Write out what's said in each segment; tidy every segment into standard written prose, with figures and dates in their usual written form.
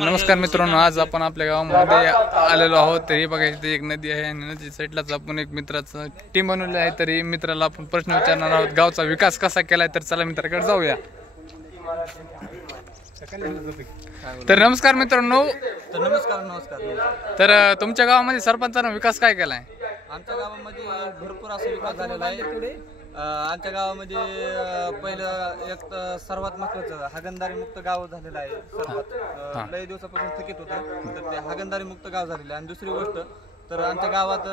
नमस्कार मित्रांनो, आज आपण आपल्या गावामध्ये आलेलो आहोत. तरी बघा इथे एक नदी आहे आणि नदी साईडलाच आपण एक मित्राचं टीम बनवली आहे. तरी मित्राला आपण प्रश्न विचारणार आहोत, गावचा विकास कसा केलाय. तर चला मित्राकडे जाऊया. तर नमस्कार मित्रांनो. नमस्कार. तर तुमच्या गावामध्ये सरपंचाने विकास काय केलाय? आमच्या गावामध्ये भरपूर असा विकास झालेला आहे. आमच्या गावामध्ये पहिलं एक सर्वात महत्वाचं हागणदारी मुक्त गाव झालेलं आहे. सर्वात लय दिवसापासून थकीत होतं, तर ते हागणदारी मुक्त गाव झालेलं आहे. आणि दुसरी गोष्ट तर आमच्या गावात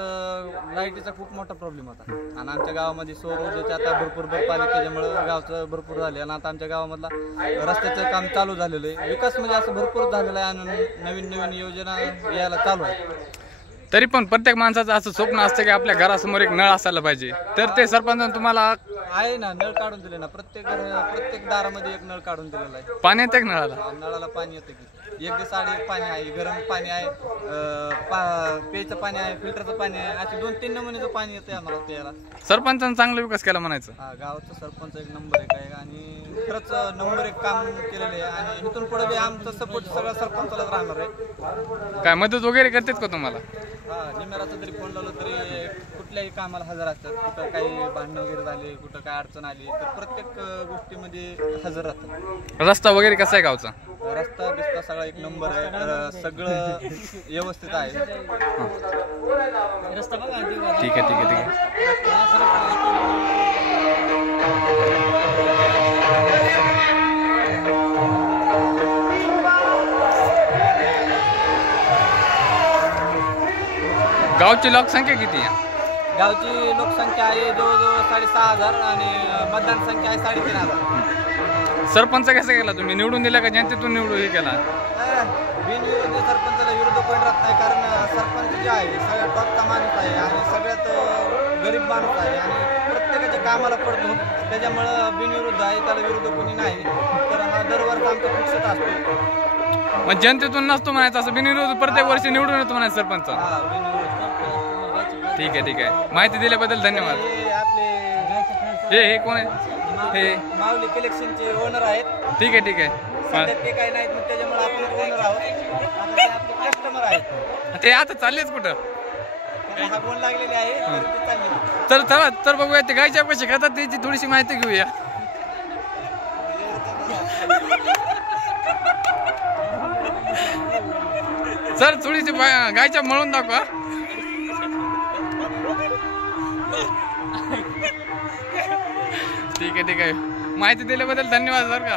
लाईटीचा खूप मोठा प्रॉब्लेम होता आणि आमच्या गावामध्ये सौर ऊर्जेचे आता भरपूर भर पाणी त्याच्यामुळं गावचं भरपूर झाले. आणि आता आमच्या गावामधला रस्त्याचं काम चालू झालेलं आहे. विकास म्हणजे असं भरपूर झालेलं आहे आणि नवीन नवीन योजना यायला चालू आहे. तरी पण प्रत्येक माणसाचं असं स्वप्न असतं की आपल्या घरासमोर एक नळ असायला पाहिजे. तर ते सरपंचाने तुम्हाला आहे ना, नळ काढून दिले ना. प्रत्येक दारामध्ये एक नळ काढून दिलेला आहे. पाणी येते का नळाला? नळाला पाणी येतं की एक दिवस आड एक पाणी आहे, गरम पाणी आहे, प्यायचं पाणी आहे, फिल्टरचं पाणी आहे, असे 2-3 नमुन्याचं पाणी येतं आम्हाला प्यायला. सरपंचाने चांगला विकास केला म्हणायचं. गावाचा सरपंच एक नंबर एक आहे आणि खरंच नंबर एक काम केलेलं आहे. आणि इथून पुढे बी आमचा सपोर्ट सगळ्या सरपंचालाच राहणार आहे. काय मदत वगैरे करतात का तुम्हाला? निमेराचं जरी फोन लावलं तरी कुठल्याही कामाला हजर असतात. कुठं काही भांडणं वगैरे झाले, कुठं काय अडचण आली तर प्रत्येक गोष्टीमध्ये हजर राहतात. रस्ता वगैरे कसा आहे गावचा? रस्ता बिस्ता सगळा एक नंबर आहे. सगळं व्यवस्थित आहे. ठीक आहे. गावची लोकसंख्या किती आहे? गावची लोकसंख्या आहे जवळजवळ 6,500 आणि मतदान संख्या आहे 3,500. सरपंच कसा केला तुम्ही? निवडून दिला का जनतेतून निवडून हे केला? बिनविरोधी सरपंचाला विरोध कोण राहत नाही. कारण सरपंच जे आहे सगळ्यात टॉपचा माणूस आहे आणि सगळ्यात गरीब माणूस आहे आणि प्रत्येकाच्या कामाला पडतो. त्याच्यामुळं बिनविरोध आहे, त्याला विरोध कोणी नाही. तर हा दरवर्षी आमचा फिक्सच असतो. मग जनतेतून नसतो म्हणायचं, असं बिनविरोध प्रत्येक वर्षी निवडून येतो म्हणायचं सरपंच. ठीक आहे. माहिती दिल्याबद्दल धन्यवाद. हे कोण आहे? हे माऊली कलेक्शनचे ओनर आहेत. ठीक आहे. सध्या ते काही नाहीत, मग त्याच्यामुळे आपण ओनर आहोत. आपले कस्टमर आहेत. ते आता चाललेच कुठं? हा फोन लागलेले आहे, ते चालले. तर चला तर बघूया ते गायच्या कशी खातात त्याची थोडीशी माहिती घेऊया. सर थोडीशी गायच्या मळून दाखवा. ठीक आहे. माहिती दिल्याबद्दल धन्यवाद सर का.